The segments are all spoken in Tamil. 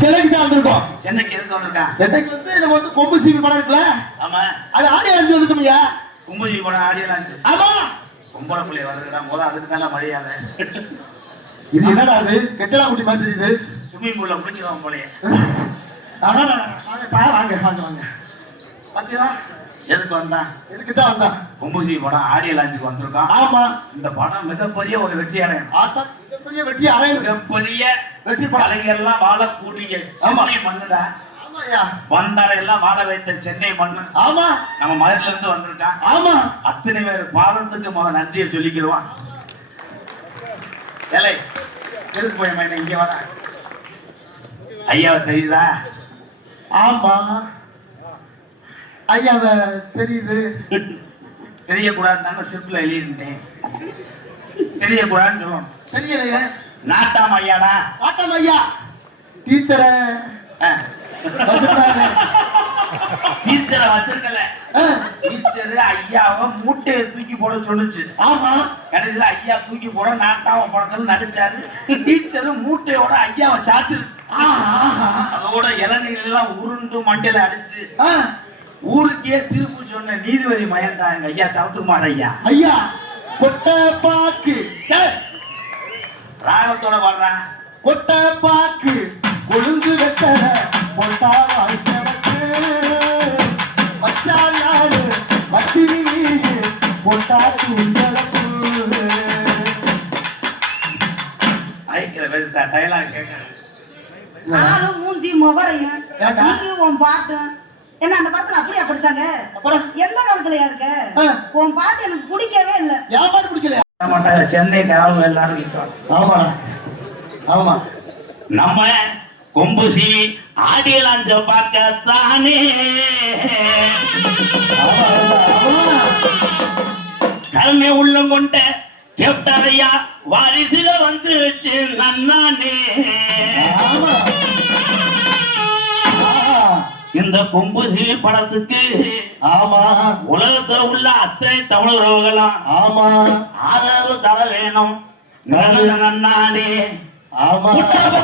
சென்னைக்கு தான் வந்திருக்கோம். சென்னைக்கு எதுக்கு வந்திருக்கேன்? சென்னைக்கு வந்து நம்ம வந்து கொம்பு சீவி படம் இருக்குல்ல? ஆமா. அது ஆடியோ லான்ச் வந்துருக்கோம்யா. கொம்பு சீவி படம் ஆடியோ லான்ச். ஆமா. கொம்பளை புள்ளைய வருதுடா. அதுக்கு தான மரியாதை. இது என்னடா அது? கெச்சலா குட்டி மாதிரி இது. ஸ்விம்மிங் பூல்ல குளிக்கிறோம் போலயே. வாங்க வாங்க வாங்க வாங்க. பாத்தீங்களா? எதுக்கு வந்தான்? எதுக்கு தான் வந்தான்? கொம்பு சீவி படம் ஆடியோ லான்ச்சுக்கு வந்திருக்கோம். ஆமா. இந்த படம் மிகப்பெரிய ஒரு வெற்றி அடையும். மிகப்பெரிய வெற்றி அடையும். மிகப்பெரிய வெற்றி படம். கலைஞர்லாம் வாழக்கூடிய சென்னை மண்ணுடா. ஆமாயா. வந்தாரை எல்லாம் வாழ வைத்த சென்னை மண்ணு. ஆமா. நம்ம மதுரையில இருந்து வந்திருக்கான். ஆமா. அத்தனை பேர் பாதத்துக்கு முதல் நன்றியை சொல்லிக்கிறோம். ஏலை எதுக்கு போய் மைன இங்க வர? ஐயாவை தெரியுதா? ஆமா. ஐயாவை தெரியுது. தெரியக்கூடாதுன்னு சிம்பிளா எழுதிருந்தேன். தெரியக்கூடாதுன்னு சொல்லணும். தெரியலையே. நாட்டாம் ஐயாடா. நாட்டாம் ஐயா டீச்சரை வச்சிருக்காங்க. டீச்சரை வச்சிருக்கல. டீச்சரு ஐயாவை மூட்டையை தூக்கி போட சொல்லுச்சு. ஆமா. கடைசியில ஐயா தூக்கி போட நாட்டாம படத்துல நடிச்சாரு. டீச்சரு மூட்டையோட ஐயாவை சாச்சிருச்சு. அதோட இளநீர் எல்லாம் உருண்டு மண்டையில அடிச்சு ஊருக்கே திருப்பு சொன்ன நீதிபதி மயன்டா எங்க ஐயா சரத்குமார் ஐயா. ஐயா கொட்டை பாக்கு ராகத்தோட வர்றான். கொட்டை பாக்கு கொழுந்து வெட்டற பொட்டா வாய்ச்சவக்கு மச்சான் யாரு மச்சினி நீ பொட்டா துஞ்சலப்பு. ஐக்கிற பேசுதா டைலாக் கேட்கறேன். நானும் மூஞ்சி முகரையும் உன் பாட்டு என்ன அந்த படத்துல அப்படியே படிச்சாங்க. எந்த காலத்துலயா இருக்க? உன் பாட்டு எனக்கு பிடிக்கவே இல்லை. என் பாட்டு பிடிக்கல மாட்டாங்க. சென்னை காலம் எல்லாரும் நிற்கிறோம். ஆமா ஆமா. நம்ம கொம்பு சீவி ஆடியோ லான்ச்ச பார்க்கத்தானே கருணை உள்ளம் கொண்ட கேப்டன் ஐயா வாரிசுகள் வந்து வச்சு நன்னானே. இந்த கொம்பு சீவி படத்துக்கு ஆமா உலகத்துல உள்ள அத்தனை தமிழ் உறவுகளும் ஆமா ஆதரவு தர வேணும். நன்னானே ஆமா.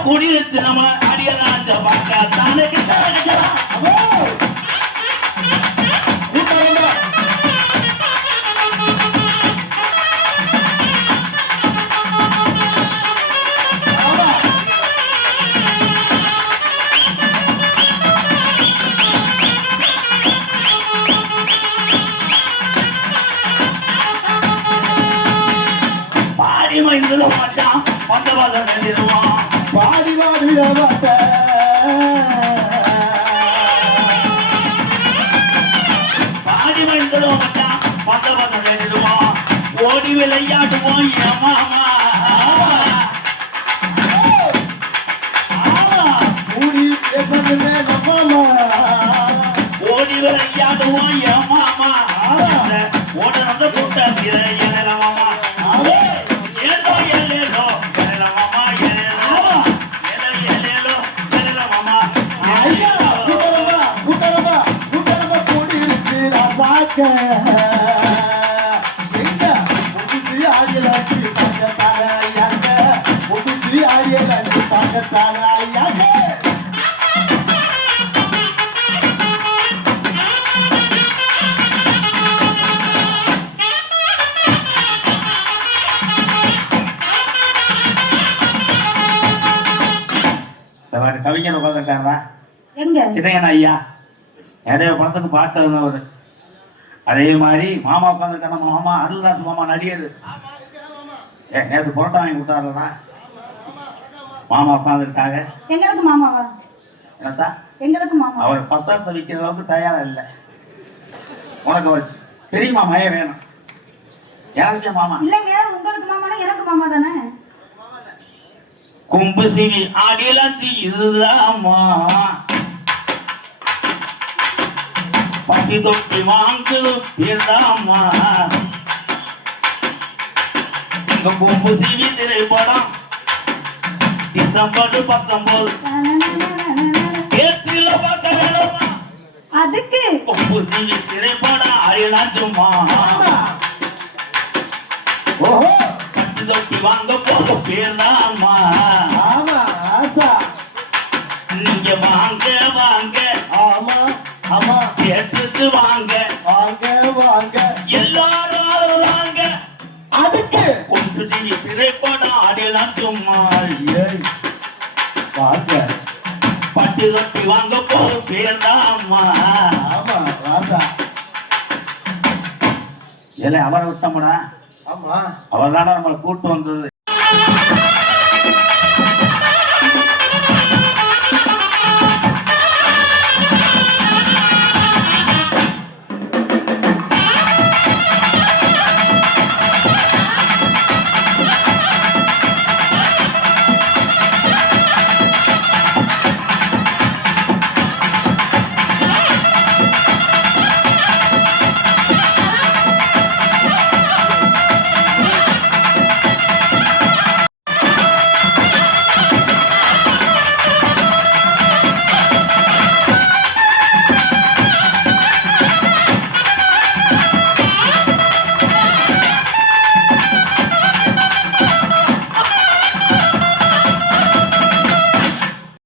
கூடி வச்சு நம்ம ஆடியோ லான்ச்ச பார்க்கத்தானே. பாடி மைந்துல மச்சான் வந்தவாதம் எழுதுவான். பாடி வாடுற வாட்ட பாடி மைந்துல மச்சான் வந்தவாதம் எழுதுவான். ஓடி விளையாடுவோம் ஏமாமா. கூடி பேசுறதுமே நம்மாமா. ஓடி விளையாடுவோம் ஏமாமா. ஓட வந்த கூட்டத்தில ஏழமாமா. ஏதோ ஏழேலோ ஏழமாமா ஏழேலோ ஏழேலோ ஏழமாமா. ஐயா கூட்டரமா கூடி இருக்கு ராசாக்க. எங்க புதுசு ஆடியலாச்சு பார்க்கத்தான ஐயாங்க. புதுசு ஆடியலாச்சு பார்க்கத்தான ஐயாங்க. கவிஞர் உட்காந்துருக்காரா எங்க சின்னையன் ஐயா. நிறைய படத்துக்கு பார்த்தவர். அதே மாதிரி மாமா உட்காந்துருக்காங்க. மாமா அருள்தாஸ் மாமா நடிகர். நேற்று புரோட்டா வாங்கி கொடுத்தாருடா. மாமா உட்காந்துருக்காங்க. எங்களுக்கு மாமாவா? என்னத்தா எங்களுக்கு மாமா. அவர் பத்தாயிரத்தை விற்கிற அளவுக்கு தயாரா இல்லை. உனக்கு வச்சு பெரிய மாமாயே வேணும். எனக்கு மாமா இல்லைங்க. உங்களுக்கு மாமானா எனக்கு மாமா தானே. கொம்பு சீவி ஆடியோ லான்ச் இதுதாமா. பட்டி தொட்டி வாங்கு பேர்தாமா. இந்த கொம்பு சீவி திரைப்படம் டிசம்பர் 19 தேர்தல பார்க்க வேணுமா? அதுக்கு கொம்பு சீவி திரைப்படம் ஆடியோ லான்ச்சுமா. ஓஹோ பட்டி தொட்டி வாங்க போக பேர்தாமா. ஏய் பாக்க பட்டு கட்டி வாங்க போ பேர்தாம்மா. ஆமா ராசா. ஏலே அவரை விட்டோம்டா. ஆமா அவர் தானே நம்மளை கூட்டு வந்தது.